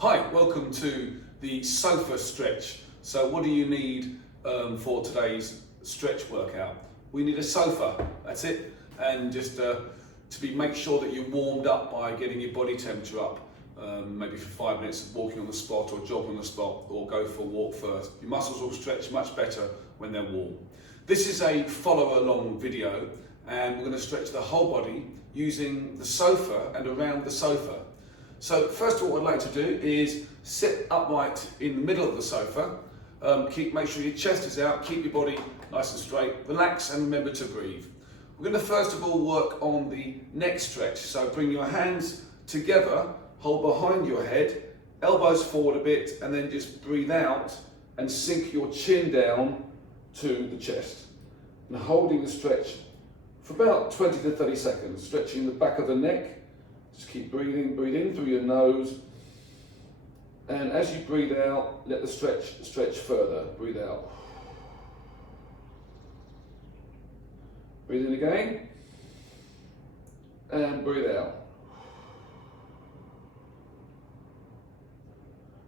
Hi, welcome to the sofa stretch. So what do you need for today's stretch workout? We need a sofa, that's it. And just make sure that you're warmed up by getting your body temperature up. Maybe for 5 minutes of walking on the spot or jogging on the spot, or go for a walk first. Your muscles will stretch much better when they're warm. This is a follow along video, and we're going to stretch the whole body using the sofa and around the sofa. So first of all, what I'd like to do is sit upright in the middle of the sofa. Make sure your chest is out, keep your body nice and straight, relax and remember to breathe. We're going to first of all work on the neck stretch. So bring your hands together, hold behind your head, elbows forward a bit, and then just breathe out and sink your chin down to the chest. And holding the stretch for about 20 to 30 seconds, stretching the back of the neck. Just keep breathing, breathe in through your nose. And as you breathe out, let the stretch further. Breathe out. Breathe in again. And breathe out.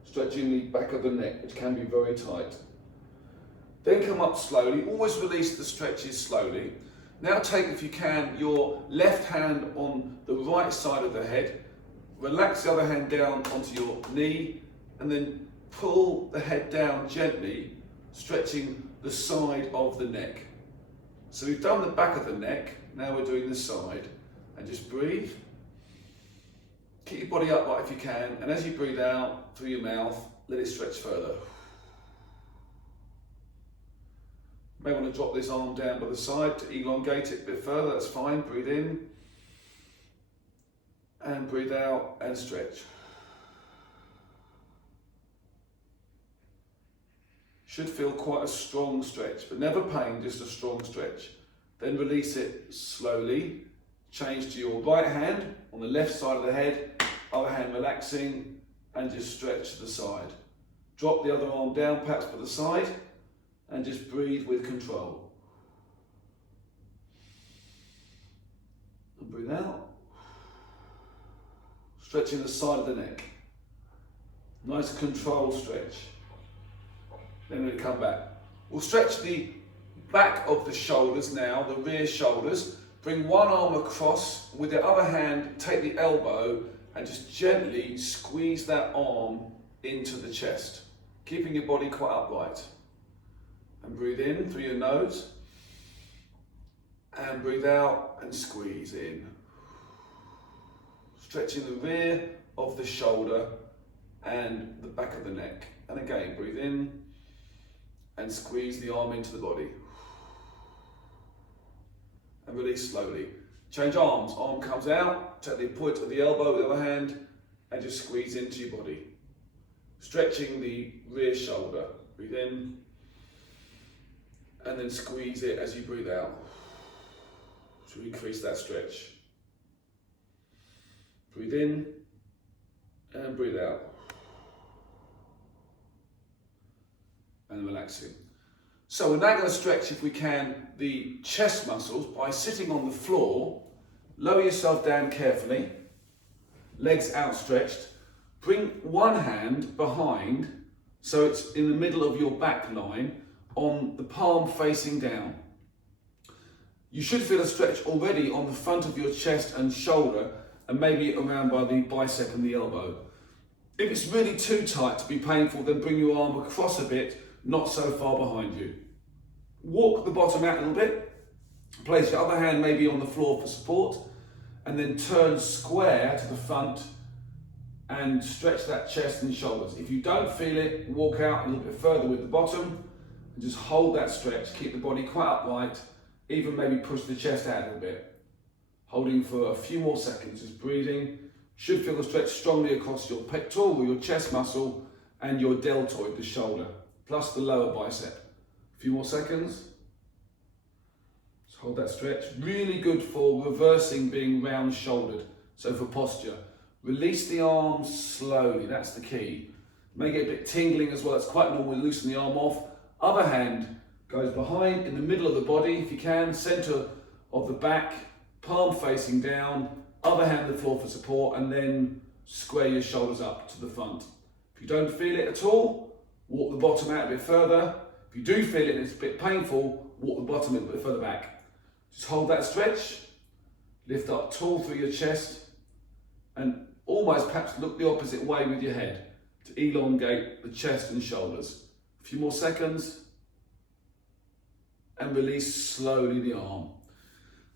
Stretching the back of the neck, which can be very tight. Then come up slowly. Always release the stretches slowly. Now take, if you can, your left hand on the right side of the head. Relax the other hand down onto your knee, and then pull the head down gently, stretching the side of the neck. So we've done the back of the neck, now we're doing the side. And just breathe. Keep your body upright if you can, and as you breathe out through your mouth, let it stretch further. You may want to drop this arm down by the side to elongate it a bit further, that's fine. Breathe in and breathe out and stretch. Should feel quite a strong stretch, but never pain, just a strong stretch. Then release it slowly. Change to your right hand on the left side of the head, other hand relaxing, and just stretch to the side. Drop the other arm down, perhaps by the side, and just breathe with control. And breathe out. Stretching the side of the neck. Nice controlled stretch. Then we'll come back. We'll stretch the back of the shoulders now, the rear shoulders. Bring one arm across, with the other hand take the elbow and just gently squeeze that arm into the chest, keeping your body quite upright. And breathe in through your nose, and breathe out and squeeze in. Stretching the rear of the shoulder and the back of the neck. And again, breathe in and squeeze the arm into the body. And release slowly. Change arms, arm comes out, take the point of the elbow with the other hand, and just squeeze into your body. Stretching the rear shoulder. Breathe in, and then squeeze it as you breathe out to increase that stretch. Breathe in and breathe out. And relaxing. So we're now going to stretch, if we can, the chest muscles by sitting on the floor. Lower yourself down carefully, legs outstretched. Bring one hand behind, so it's in the middle of your back line, on the palm facing down. You should feel a stretch already on the front of your chest and shoulder, and maybe around by the bicep and the elbow. If it's really too tight to be painful, then bring your arm across a bit, not so far behind you. Walk the bottom out a little bit, place your other hand maybe on the floor for support, and then turn square to the front and stretch that chest and shoulders. If you don't feel it, walk out a little bit further with the bottom, and just hold that stretch, keep the body quite upright, even maybe push the chest out a little bit. Holding for a few more seconds, just breathing. Should feel the stretch strongly across your pectoral or your chest muscle and your deltoid, the shoulder, plus the lower bicep. A few more seconds. Just hold that stretch. Really good for reversing being round shouldered. So for posture, release the arms slowly, that's the key. May get a bit tingling as well, it's quite normal, loosen the arm off. Other hand goes behind, in the middle of the body if you can, center of the back, palm facing down, other hand on the floor for support, and then square your shoulders up to the front. If you don't feel it at all, walk the bottom out a bit further. If you do feel it and it's a bit painful, walk the bottom a bit further back. Just hold that stretch, lift up tall through your chest, and almost perhaps look the opposite way with your head to elongate the chest and shoulders. A few more seconds, and release slowly the arm.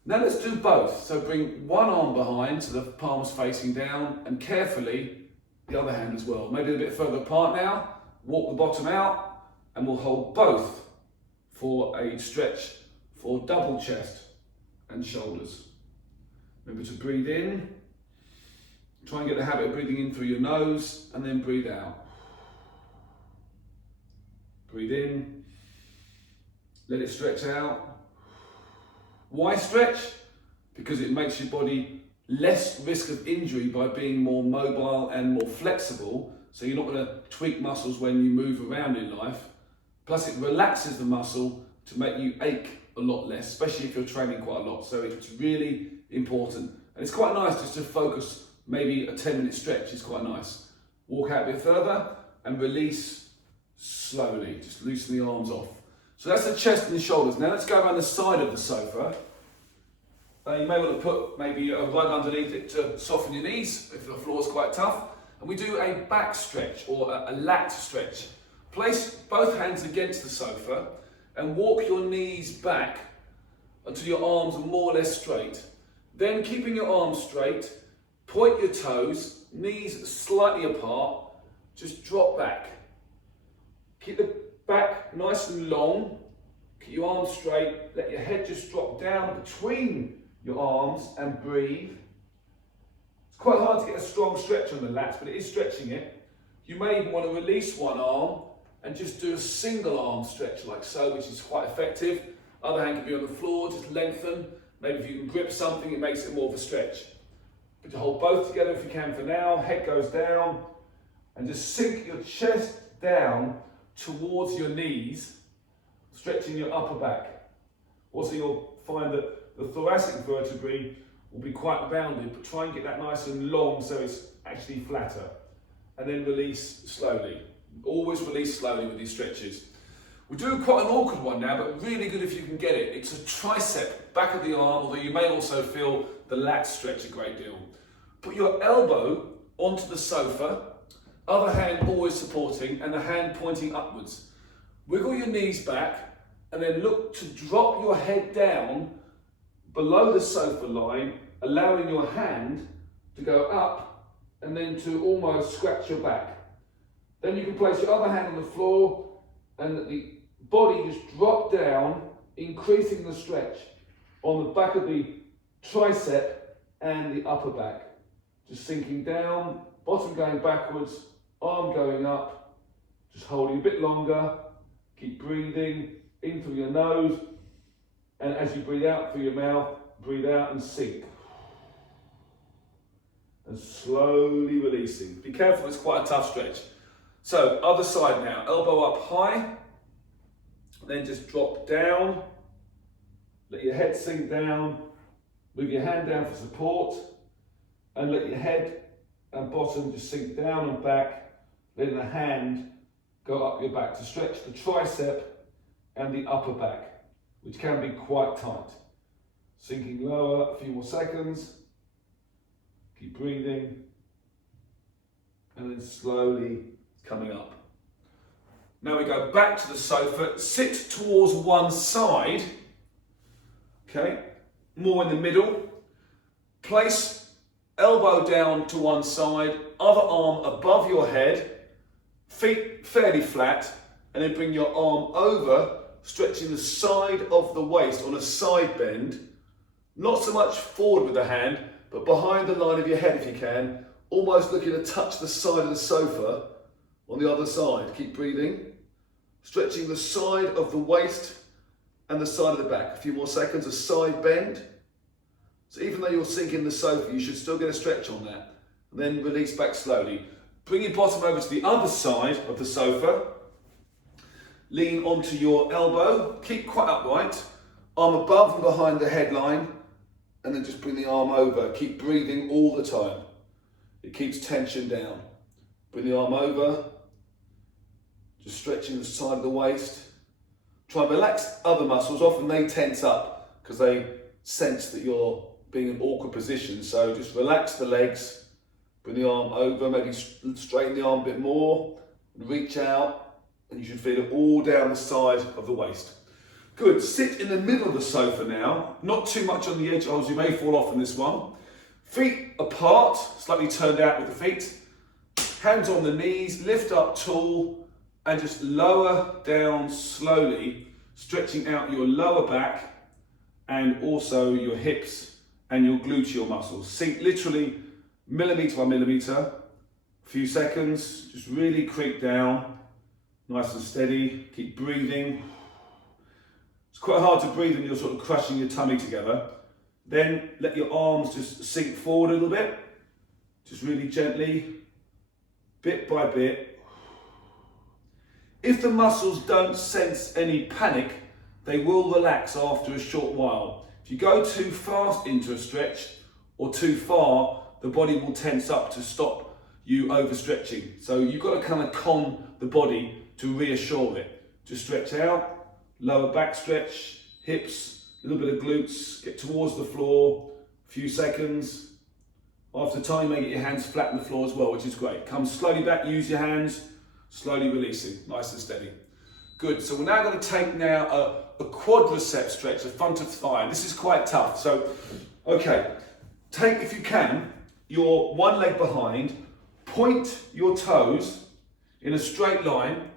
Now let's do both. So bring one arm behind so the palm's facing down, and carefully the other hand as well. Maybe a bit further apart now. Walk the bottom out, and we'll hold both for a stretch for double chest and shoulders. Remember to breathe in. Try and get the habit of breathing in through your nose, and then breathe out. Breathe in. Let it stretch out. Why stretch? Because it makes your body less risk of injury by being more mobile and more flexible. So you're not going to tweak muscles when you move around in life. Plus it relaxes the muscle to make you ache a lot less, especially if you're training quite a lot. So it's really important. And it's quite nice just to focus, maybe a 10-minute stretch is quite nice. Walk out a bit further and release slowly. Just loosen the arms off. So that's the chest and the shoulders. Now let's go around the side of the sofa. You may want to put maybe a rug underneath it to soften your knees if the floor is quite tough. And we do a back stretch or a lat stretch. Place both hands against the sofa and walk your knees back until your arms are more or less straight. Then keeping your arms straight, point your toes, knees slightly apart, just drop back. Keep the back nice and long, keep your arms straight, let your head just drop down between your arms and breathe. It's quite hard to get a strong stretch on the lats, but it is stretching it. You may even want to release one arm and just do a single arm stretch like so, which is quite effective. Other hand can be on the floor, just lengthen. Maybe if you can grip something, it makes it more of a stretch. But to hold both together if you can for now, head goes down, and just sink your chest down towards your knees, stretching your upper back. Also you'll find that the thoracic vertebrae will be quite rounded, but try and get that nice and long so it's actually flatter. And then release slowly. Always release slowly with these stretches. We'll do quite an awkward one now, but really good if you can get it. It's a tricep, back of the arm, although you may also feel the lat stretch a great deal. Put your elbow onto the sofa, other hand always supporting, and the hand pointing upwards. Wiggle your knees back, and then look to drop your head down below the sofa line, allowing your hand to go up, and then to almost scratch your back. Then you can place your other hand on the floor, and the body just drop down, increasing the stretch on the back of the tricep and the upper back. Just sinking down, bottom going backwards, arm going up, just holding a bit longer. Keep breathing in through your nose, and as you breathe out through your mouth, breathe out and sink. And slowly releasing. Be careful, it's quite a tough stretch. So, other side now, elbow up high, then just drop down, let your head sink down, move your hand down for support, and let your head and bottom just sink down and back, letting the hand go up your back to stretch the tricep and the upper back, which can be quite tight. Sinking lower, a few more seconds, keep breathing, and then slowly coming up. Now we go back to the sofa, sit towards one side, okay, more in the middle, place elbow down to one side, other arm above your head, feet fairly flat, and then bring your arm over, stretching the side of the waist on a side bend, not so much forward with the hand, but behind the line of your head if you can, almost looking to touch the side of the sofa on the other side. Keep breathing, stretching the side of the waist and the side of the back. A few more seconds, a side bend. So even though you're sinking the sofa, you should still get a stretch on that. And then release back slowly. Bring your bottom over to the other side of the sofa. Lean onto your elbow, keep quite upright. Arm above and behind the headline, and then just bring the arm over. Keep breathing all the time. It keeps tension down. Bring the arm over, just stretching the side of the waist. Try and relax other muscles. Often they tense up because they sense that you're being in an awkward position. So just relax the legs, bring the arm over, maybe straighten the arm a bit more, and reach out, and you should feel it all down the side of the waist. Good, sit in the middle of the sofa now, not too much on the edge, or you may fall off in this one. Feet apart, slightly turned out with the feet. Hands on the knees, lift up tall, and just lower down slowly, stretching out your lower back and also your hips and your gluteal muscles. Sink literally millimetre by millimetre, a few seconds, just really creep down, nice and steady, keep breathing. It's quite hard to breathe when you're sort of crushing your tummy together. Then let your arms just sink forward a little bit, just really gently, bit by bit. If the muscles don't sense any panic, they will relax after a short while. If you go too fast into a stretch or too far, the body will tense up to stop you overstretching. So you've got to kind of con the body to reassure it. Just stretch out, lower back stretch, hips, a little bit of glutes, get towards the floor, a few seconds. After time, you may get your hands flat on the floor as well, which is great. Come slowly back, use your hands, slowly releasing, nice and steady. Good, so we're now going to take now a quadricep stretch, the front of thigh. This is quite tough. So, okay, take, if you can, your one leg behind, point your toes in a straight line,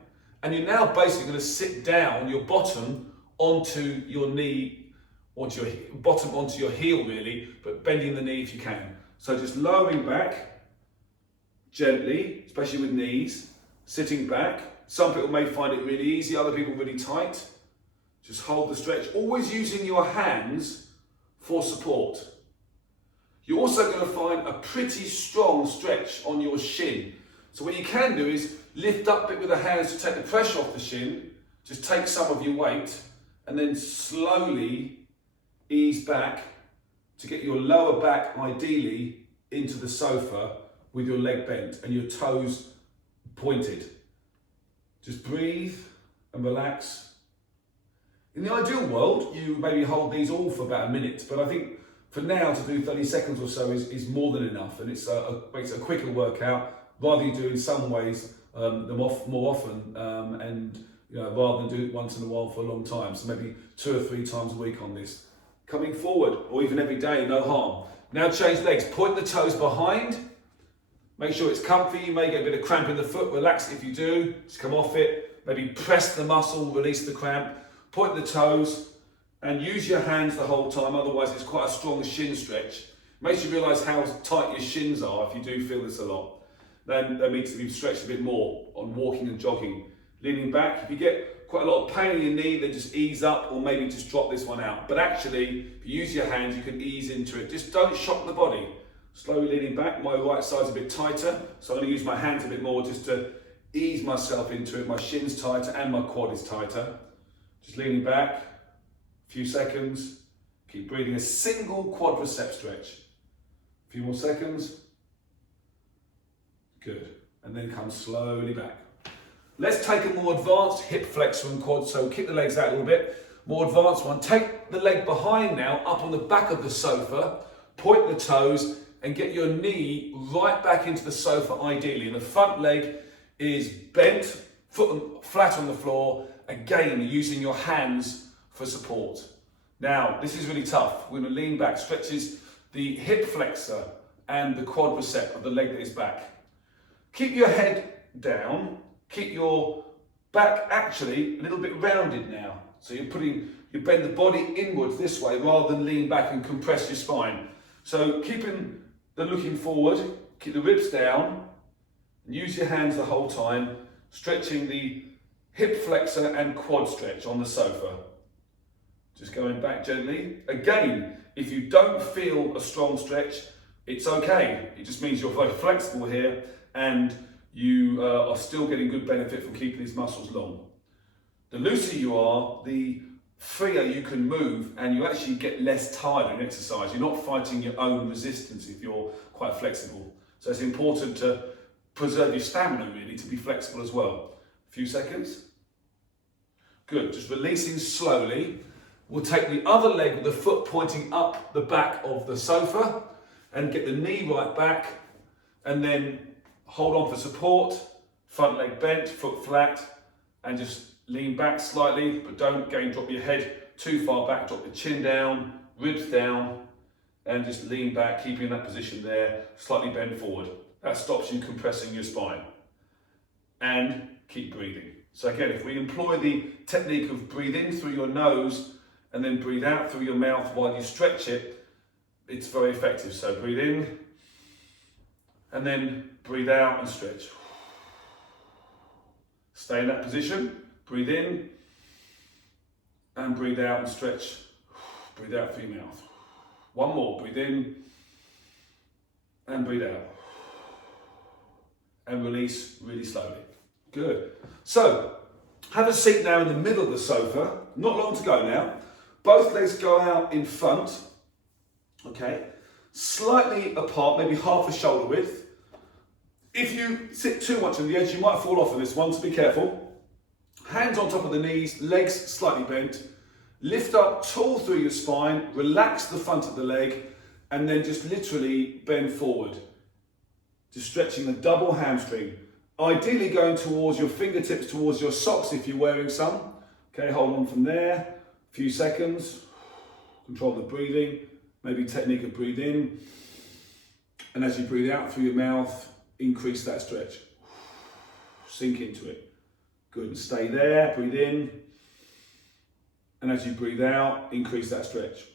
and you're now basically going to sit down your bottom onto your knee, onto your bottom onto your heel really, but bending the knee if you can. So just lowering back gently, especially with knees, sitting back. Some people may find it really easy, other people really tight. Just hold the stretch, always using your hands for support. You're also going to find a pretty strong stretch on your shin. So what you can do is lift up a bit with the hands to take the pressure off the shin, just take some of your weight, and then slowly ease back to get your lower back ideally into the sofa with your leg bent and your toes pointed. Just breathe and relax. In the ideal world, you maybe hold these all for about a minute, but I think for now to do 30 seconds or so is more than enough, and makes a quicker workout rather than do in some ways them more often, and rather than do it once in a while for a long time. So maybe 2 or 3 times a week on this. Coming forward, or even every day, no harm. Now change legs, point the toes behind. Make sure it's comfy. You may get a bit of cramp in the foot. Relax if you do. Just come off it. Maybe press the muscle, release the cramp. Point the toes and use your hands the whole time. Otherwise, it's quite a strong shin stretch. Makes you realise how tight your shins are if you do feel this a lot. Then they need to be stretched a bit more on walking and jogging. Leaning back. If you get quite a lot of pain in your knee, then just ease up or maybe just drop this one out. But actually, if you use your hands, you can ease into it. Just don't shock the body. Slowly leaning back. My right side's a bit tighter, so I'm going to use my hands a bit more just to ease myself into it. My shin's tighter and my quad is tighter. Just leaning back, a few seconds. Keep breathing, a single quadricep stretch. A few more seconds. Good. And then come slowly back. Let's take a more advanced hip flexor and quad. So kick the legs out a little bit. More advanced one. Take the leg behind now, up on the back of the sofa. Point the toes and get your knee right back into the sofa ideally. And the front leg is bent, foot flat on the floor. Again, using your hands for support. Now, this is really tough. We're going to lean back, stretches the hip flexor and the quadricep of the leg that is back. Keep your head down. Keep your back actually a little bit rounded now. So you bend the body inwards this way rather than lean back and compress your spine. So keeping the looking forward, keep the ribs down, and use your hands the whole time, stretching the hip flexor and quad stretch on the sofa. Just going back gently. Again, if you don't feel a strong stretch, it's okay. It just means you're very flexible here and you are still getting good benefit from keeping these muscles long. The looser you are, the freer you can move, and you actually get less tired in exercise. You're not fighting your own resistance if you're quite flexible. So it's important to preserve your stamina really, to be flexible as well. A few seconds. Good, just releasing slowly. We'll take the other leg with the foot pointing up the back of the sofa and get the knee right back, and then hold on for support, front leg bent, foot flat, and just lean back slightly, but don't again drop your head too far back, drop the chin down, ribs down, and just lean back, keeping that position there, slightly bend forward. That stops you compressing your spine. And keep breathing. So again, if we employ the technique of breathe in through your nose and then breathe out through your mouth while you stretch it, it's very effective. So breathe in and then breathe out and stretch. Stay in that position, breathe in and breathe out and stretch. Breathe out through your mouth. One more, breathe in and breathe out. And release really slowly. Good. So, have a seat now in the middle of the sofa. Not long to go now. Both legs go out in front. Okay. Slightly apart, maybe half a shoulder width. If you sit too much on the edge, you might fall off on this one, so be careful. Hands on top of the knees, legs slightly bent. Lift up tall through your spine, relax the front of the leg, and then just literally bend forward. Just stretching the double hamstring. Ideally going towards your fingertips, towards your socks if you're wearing some. Okay, hold on from there. A few seconds. Control the breathing. Maybe technique of breathe in. And as you breathe out through your mouth, increase that stretch. Sink into it. Good, and stay there, breathe in. And as you breathe out, increase that stretch.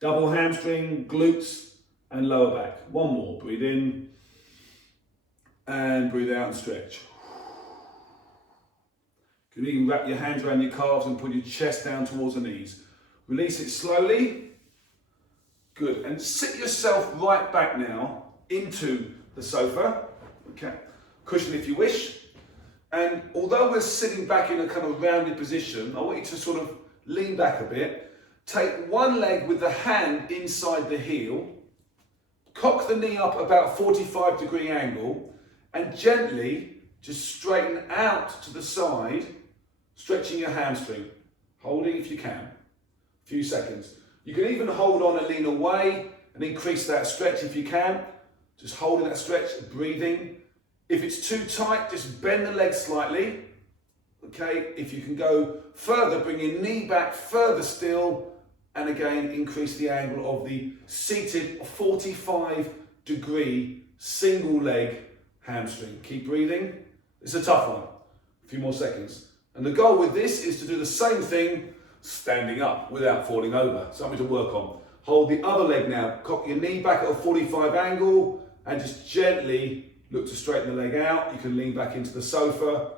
Double hamstring, glutes, and lower back. One more, breathe in. And breathe out and stretch. You can even wrap your hands around your calves and put your chest down towards the knees. Release it slowly. Good, and sit yourself right back now into the sofa. Okay, cushion if you wish. And although we're sitting back in a kind of rounded position, I want you to sort of lean back a bit. Take one leg with the hand inside the heel. Cock the knee up about 45-degree angle and gently just straighten out to the side, stretching your hamstring. Holding if you can. A few seconds. You can even hold on and lean away and increase that stretch if you can. Just holding that stretch, breathing. If it's too tight, just bend the leg slightly. Okay, if you can go further, bring your knee back further still, and again, increase the angle of the seated 45-degree single leg hamstring. Keep breathing. It's a tough one. A few more seconds. And the goal with this is to do the same thing standing up without falling over. Something to work on. Hold the other leg now. Cock your knee back at a 45 angle and just gently look to straighten the leg out. You can lean back into the sofa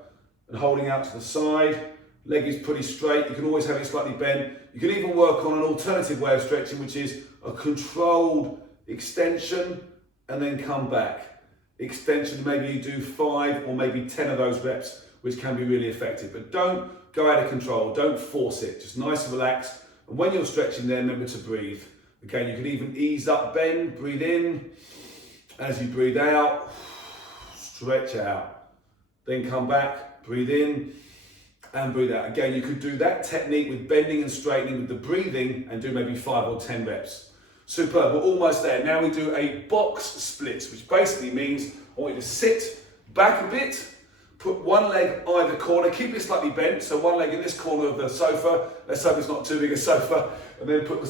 and holding out to the side. Leg is pretty straight. You can always have it slightly bent. You can even work on an alternative way of stretching, which is a controlled extension and then come back. Extension, maybe you do 5 or maybe 10 of those reps, which can be really effective. But don't go out of control. Don't force it. Just nice and relaxed. And when you're stretching there, remember to breathe. Okay, you can even ease up, bend, breathe in. As you breathe out, stretch out. Then come back, breathe in and breathe out. Again, you could do that technique with bending and straightening with the breathing and do maybe 5 or 10 reps. Superb, we're almost there. Now we do a box split, which basically means I want you to sit back a bit, put one leg either corner, keep it slightly bent, so one leg in this corner of the sofa. Let's hope it's not too big a sofa. And then put the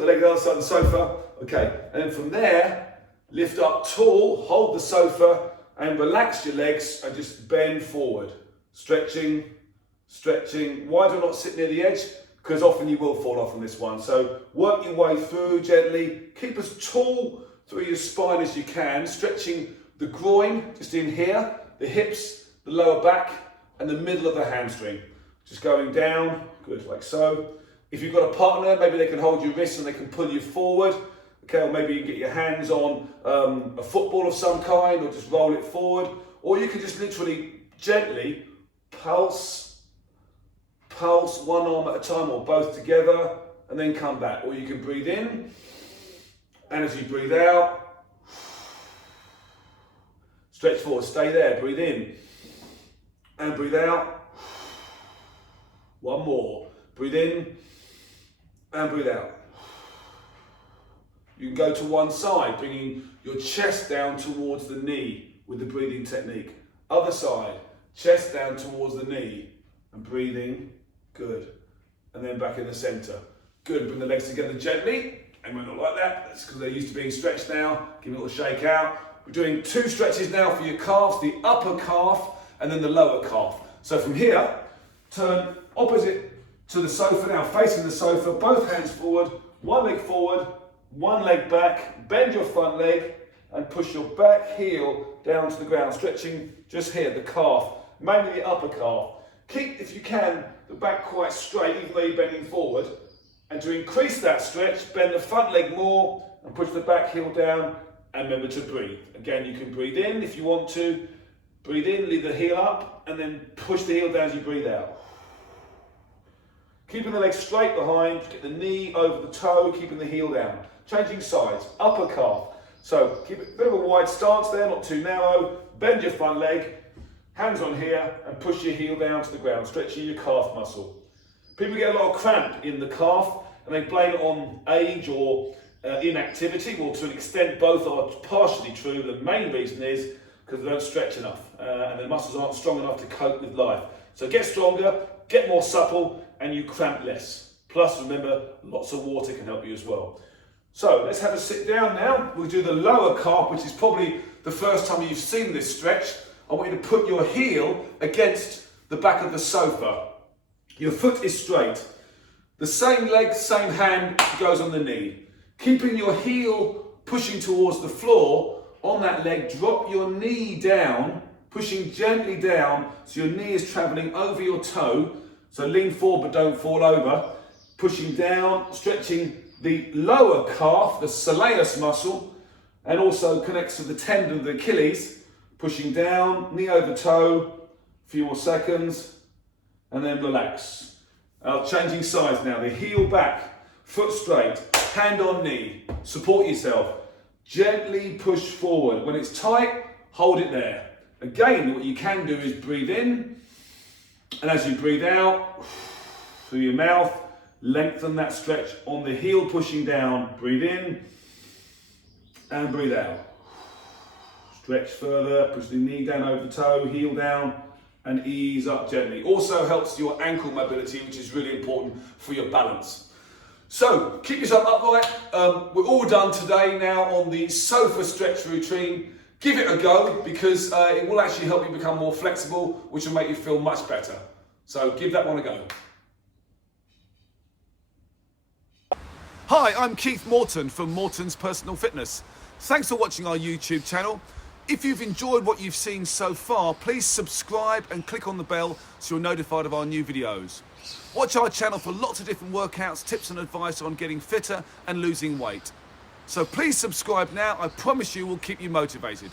leg on the other side of the sofa. Okay, and then from there, lift up tall, hold the sofa, and relax your legs and just bend forward. Stretching, stretching. Why do I not sit near the edge? Because often you will fall off on this one. So work your way through gently. Keep as tall through your spine as you can, stretching the groin just in here, the hips, the lower back, and the middle of the hamstring. Just going down, good, like so. If you've got a partner, maybe they can hold your wrists and they can pull you forward. Okay, or maybe you can get your hands on a football of some kind, or just roll it forward. Or you can just literally gently pulse one arm at a time or both together, and then come back. Or you can breathe in, and as you breathe out, Stretch forward, stay there, breathe in and breathe out. One more, breathe in and breathe out. You can go to one side, bringing your chest down towards the knee with the breathing technique. Other side, chest down towards the knee and breathing, good. And then back in the center. Good, bring the legs together gently. And we're not like that, that's because they're used to being stretched now. Give it a little shake out. We're doing 2 stretches now for your calves, the upper calf and then the lower calf. So from here, turn opposite to the sofa now, facing the sofa, both hands forward, one leg forward, one leg back, bend your front leg and push your back heel down to the ground, stretching just here, the calf, mainly the upper calf. Keep, if you can, the back quite straight, even though you're bending forward. And to increase that stretch, bend the front leg more and push the back heel down and remember to breathe. Again, you can breathe in if you want to. Breathe in, leave the heel up and then push the heel down as you breathe out. Keeping the legs straight behind, get the knee over the toe, keeping the heel down. Changing sides, upper calf. So keep a bit of a wide stance there, not too narrow. Bend your front leg, hands on here and push your heel down to the ground, stretching your calf muscle. People get a lot of cramp in the calf and they blame it on age or inactivity. Well, to an extent, both are partially true. The main reason is because they don't stretch enough and the muscles aren't strong enough to cope with life. So get stronger, get more supple, and you cramp less. Plus, remember, lots of water can help you as well. So let's have a sit down now. We'll do the lower calf, which is probably the first time you've seen this stretch. I want you to put your heel against the back of the sofa. Your foot is straight. The same leg, same hand goes on the knee. Keeping your heel pushing towards the floor, on that leg, drop your knee down, pushing gently down so your knee is traveling over your toe. So lean forward but don't fall over. Pushing down, stretching the lower calf, the soleus muscle, and also connects to the tendon of the Achilles. Pushing down, knee over toe, a few more seconds, and then relax. Changing sides now, the heel back, foot straight, hand on knee, support yourself. Gently push forward. When it's tight, hold it there. Again, what you can do is breathe in, and as you breathe out, through your mouth, lengthen that stretch on the heel pushing down. Breathe in, and breathe out. Stretch further, push the knee down over the toe, heel down, and ease up gently. Also helps your ankle mobility, which is really important for your balance. So keep yourself upright. We're all done today now on the sofa stretch routine. Give it a go because it will actually help you become more flexible, which will make you feel much better. So give that one a go. Hi, I'm Keith Morton from Morton's Personal Fitness. Thanks for watching our YouTube channel. If you've enjoyed what you've seen so far, please subscribe and click on the bell so you're notified of our new videos. Watch our channel for lots of different workouts, tips and advice on getting fitter and losing weight. So please subscribe now. I promise you we'll keep you motivated.